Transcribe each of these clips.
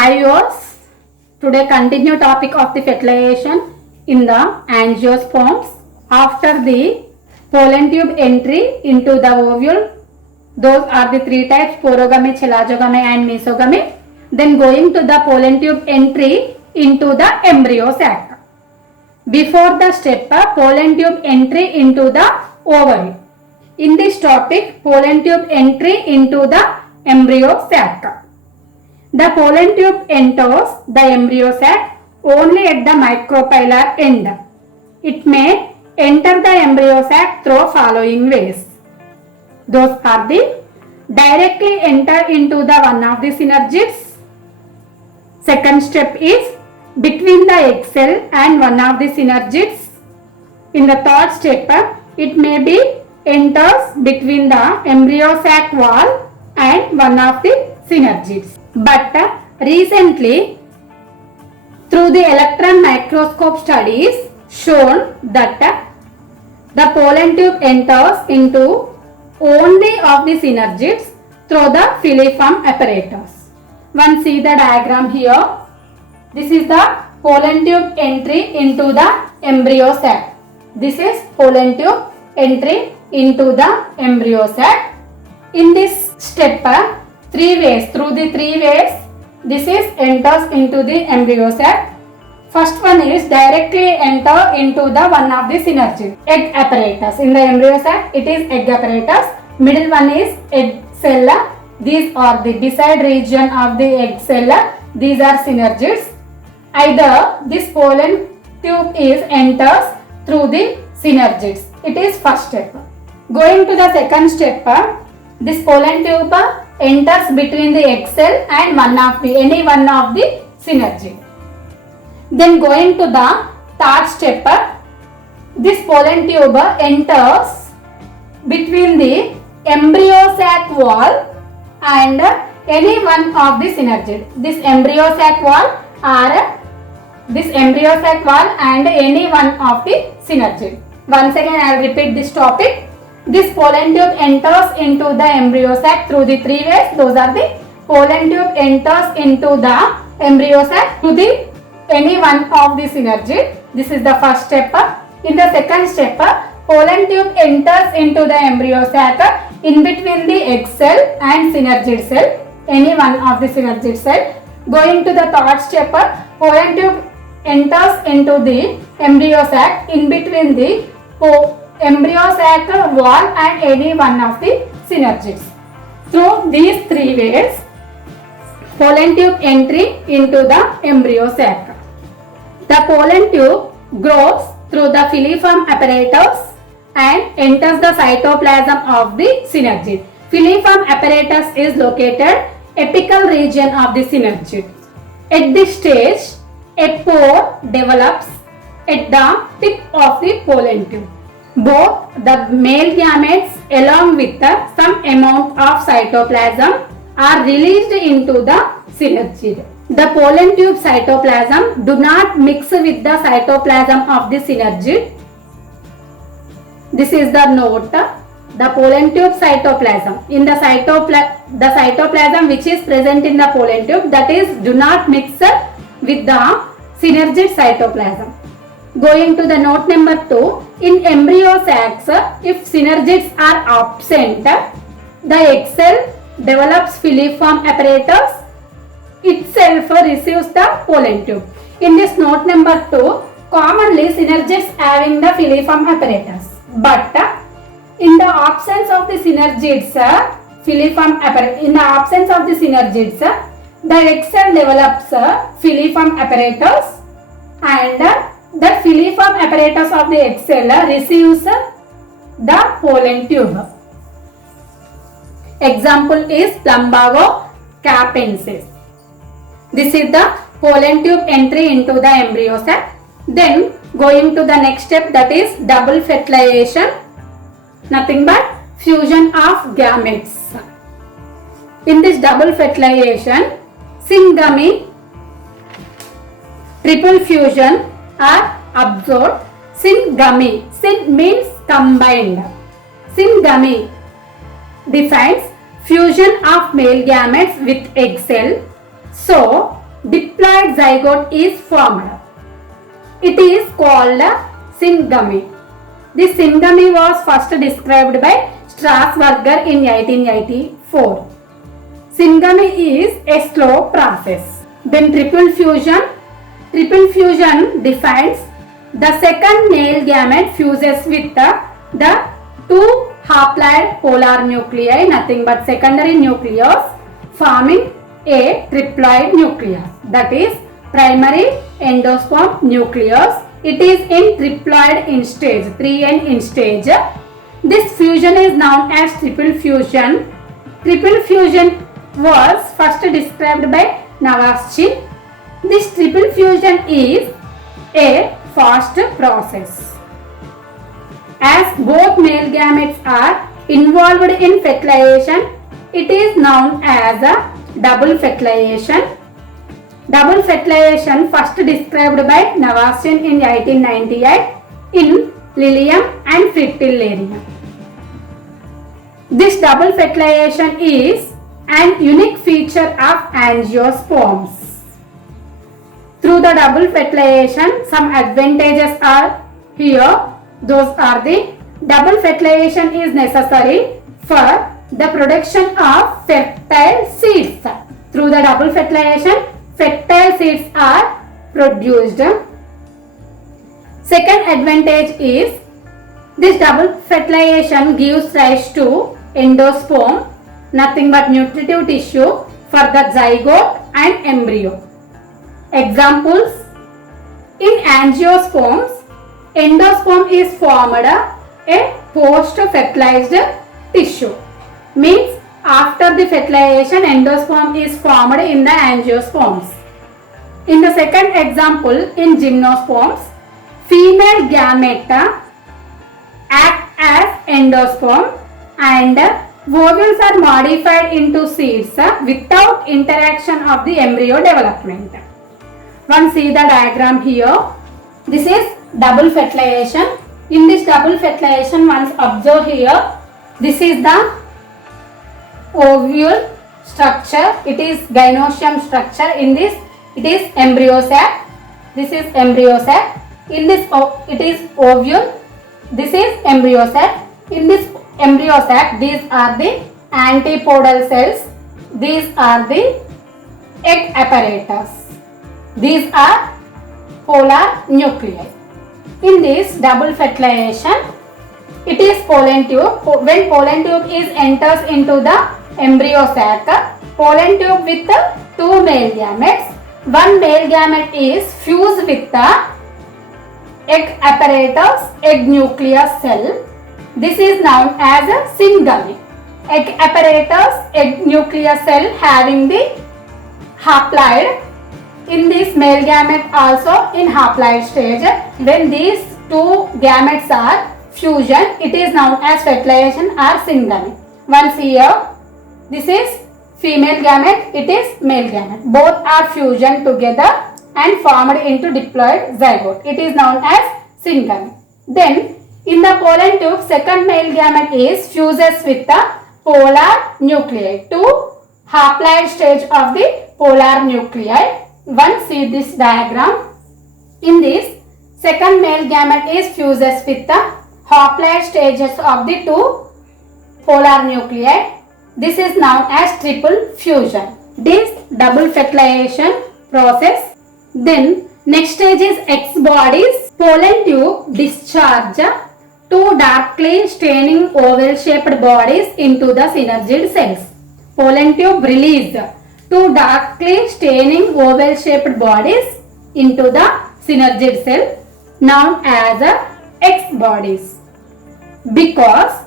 Hi viewers, today continue topic of the fertilization in the angiosperms. After the pollen tube entry into the ovule, those are the three types: porogamy, chelazogamy and mesogamy. Then going to the pollen tube entry into the embryo sac. Before the step, pollen tube entry into the ovary. In this topic, pollen tube entry into the embryo sac. The pollen tube enters the embryo sac only at the micropylar end. It may enter the embryo sac through following ways. Those are the directly enter into the one of the synergids. Second step is between the egg cell and one of the synergids. In the third step, it may be enters between the embryo sac wall and one of the synergids. But recently, through the electron microscope studies, shown that the pollen tube enters into only of the synergids through the filiform apparatus. One see the diagram here. This is the pollen tube entry into the embryo sac. This is pollen tube entry into the embryo sac. In this step, through the three ways, this is enters into the embryo sac. First one is directly enter into the one of the synergid, egg apparatus. In the embryo sac, it is egg apparatus. Middle one is egg cell. These are the beside region of the egg cell. These are synergids. Either this pollen tube is enters through the synergids. It is first step. Going to the second step, this pollen tube enters between the egg cell and any one of the synergid. Then going to the third step, this pollen tube enters between the embryo sac wall and any one of the synergid. This embryo sac wall and any one of the synergid. Once again I will repeat this topic. This pollen tube enters into the embryo sac through the three ways. Those are the pollen tube enters into the embryo sac through the any one of the synergid. This is the first step. In the second step, pollen tube enters into the embryo sac in between the egg cell and synergid cell, any one of the synergid cell. Going to the third step, pollen tube enters into the embryo sac in between the embryo sac wall and any one of the synergids. Through these three ways, pollen tube entry into the embryo sac. The pollen tube grows through the filiform apparatus and enters the cytoplasm of the synergid. Filiform apparatus is located apical region of the synergid. At this stage, a pore develops at the tip of the pollen tube. Both the male gametes along with some amount of cytoplasm are released into the synergid. The pollen tube cytoplasm do not mix with the cytoplasm of the synergid. This is the note. The pollen tube cytoplasm. In the cytoplasm which is present in the pollen tube, that is do not mix with the synergid cytoplasm. Going to the note number 2, in embryo sacs, if synergids are absent, the egg cell develops filiform apparatus itself receives the pollen tube. In this note number 2, commonly synergids having the filiform apparatus, but in the absence of the synergids, the egg cell develops filiform apparatus and the filiform apparatus of the egg cell receives the pollen tube. Example is Plumbago capensis. This is the pollen tube entry into the embryo sac. Then going to the next step, that is double fertilization. Nothing but fusion of gametes. In this double fertilization, syngamy, triple fusion are observed. Syngamy, syn means combined. Syngamy defines fusion of male gametes with egg cell. So, triploid zygote is formed. It is called syngamy. This syngamy was first described by Strasburger in 1884. Syngamy is a slow process. Then triple fusion. Triple fusion defines the second male gamete fuses with the two haploid polar nuclei, nothing but secondary nucleus, forming a triploid nucleus. That is primary endosperm nucleus. It is in triploid in stage, 3N in stage. This fusion is known as triple fusion. Triple fusion was first described by Navaschin. This triple fusion is a fast process. As both male gametes are involved in fertilization, it is known as a double fertilization. Double fertilization first described by Navaschin in 1898 in Lilium and Fritillarium. This double fertilization is an unique feature of angiosperms. Through the double fertilization, some advantages are here. Those are the double fertilization is necessary for the production of fertile seeds. Through the double fertilization, fertile seeds are produced. Second advantage is this double fertilization gives rise to endosperm, nothing but nutritive tissue for the zygote and embryo. Examples: in angiosperms, endosperm is formed a post-fertilized tissue. Means after the fertilization, endosperm is formed in the angiosperms. In the second example, in gymnosperms, female gamete act as endosperm and ovules are modified into seeds without interaction of the embryo development. One see the diagram here. This is double fertilization. In this double fertilization, once observe here, this is the ovule structure. It is gynoecium structure. In this, it is embryo sac. This is embryo sac. In this, it is ovule. This is embryo sac. In this embryo sac, these are the antipodal cells. These are the egg apparatus. These are polar nuclei. In this double fertilization, it is pollen tube. When pollen tube is enters into the embryo sac, pollen tube with two male gametes. One male gamete is fused with the egg apparatus, egg nucleus cell. This is known as a syngamy. Egg apparatus, egg nucleus cell having the haploid. In this male gamete also in haploid stage. When these two gametes are fusion, it is known as fertilization or syngamy. Once here, this is female gamete, it is male gamete. Both are fusion together and formed into diploid zygote. It is known as syngamy. Then in the pollen tube, second male gamete is fuses with the polar nuclei. Two haploid stage of the polar nuclei. One see this diagram. In this, second male gamete is fuses with the haploid stages of the two polar nuclei. This is known as triple fusion. This double fertilization process. Then next stage is X bodies. Pollen tube discharge two darkly staining oval shaped bodies into the synergid cells. Pollen tube release two darkly staining oval shaped bodies into the synergid cell known as X bodies. Because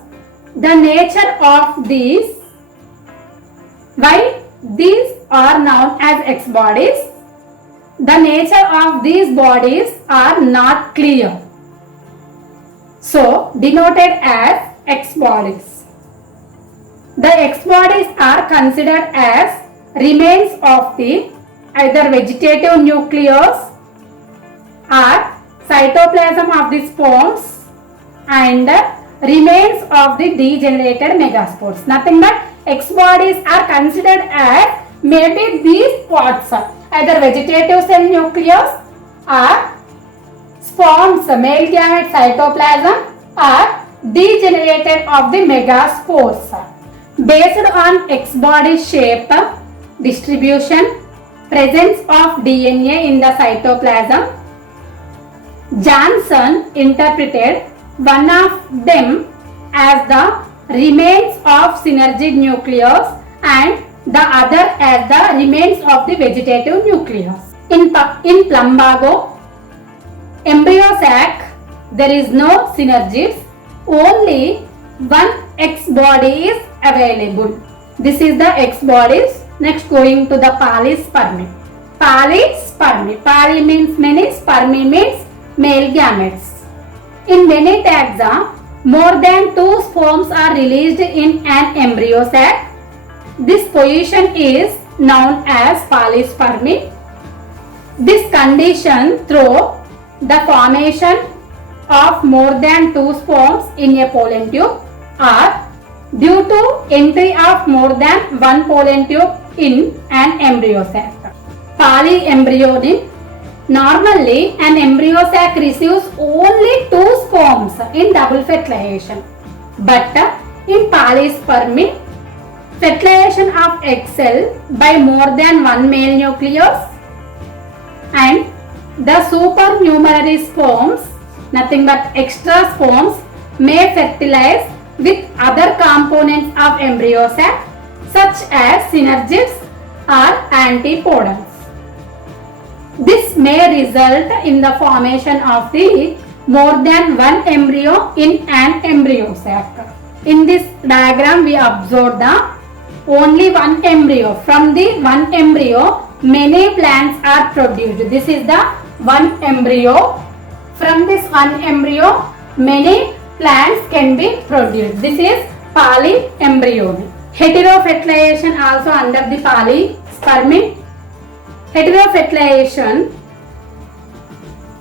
the nature of these, why these are known as X bodies? The nature of these bodies are not clear. So denoted as X bodies. The X bodies are considered as remains of the either vegetative nucleus or cytoplasm of the sperms and remains of the degenerated megaspores. Nothing but X bodies are considered as maybe these parts either vegetative cell nucleus or sperms, male gamete cytoplasm are degenerated of the megaspores. Based on X body shape, distribution, presence of DNA in the cytoplasm, Johnson interpreted one of them as the remains of synergic nucleus and the other as the remains of the vegetative nucleus. In plumbago, embryo sac, there is no synergids, only one X body is available. This is the X bodies. Next, going to the polyspermy. Polyspermy. Poly means many, spermy means male gametes. In many taxa, more than 2 sperms are released in an embryo sac. This position is known as polyspermy. This condition through the formation of more than 2 sperms in a pollen tube or due to entry of more than one pollen tube in an embryo sac. Polyembryony. Normally, an embryo sac receives only 2 sperms in double fertilization. But in polyspermy, fertilization of egg cell by more than one male nucleus and the supernumerary sperms, nothing but extra sperms, may fertilize with other components of embryo sac such as synergids or antipodals. This may result in the formation of the more than one embryo in an embryo sac. In this diagram, we observe the only one embryo. From the one embryo, many plants are produced. This is the one embryo. From this one embryo, many plants can be produced. This is polyembryony. Heterofertilization also under the polyspermy. Heterofertilization,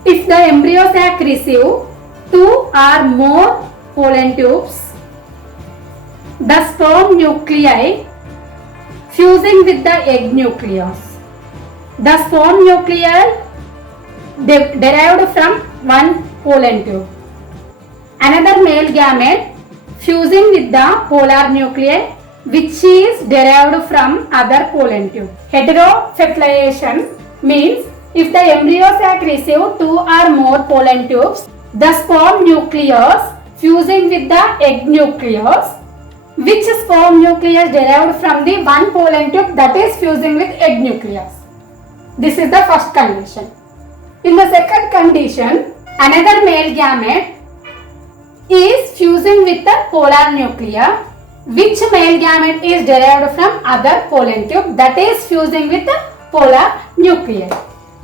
if the embryo sac receive 2 or more pollen tubes, the sperm nuclei fusing with the egg nucleus. The sperm nuclei derived from one pollen tube. Another male gamete fusing with the polar nuclei which is derived from other pollen tube. Heterofertilization means if the embryo sac receive 2 or more pollen tubes, the sperm nucleus fusing with the egg nucleus, which sperm nucleus derived from the one pollen tube that is fusing with egg nucleus. This is the first condition. In the second condition, another male gamete is fusing with the polar nucleus, which male gamete is derived from other pollen tube that is fusing with the polar nucleus.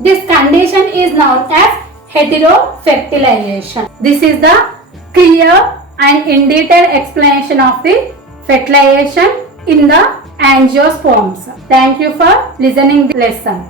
This condition is known as heterofertilization. This is the clear and in detail explanation of the fertilization in the angiosperms. Thank you for listening the lesson.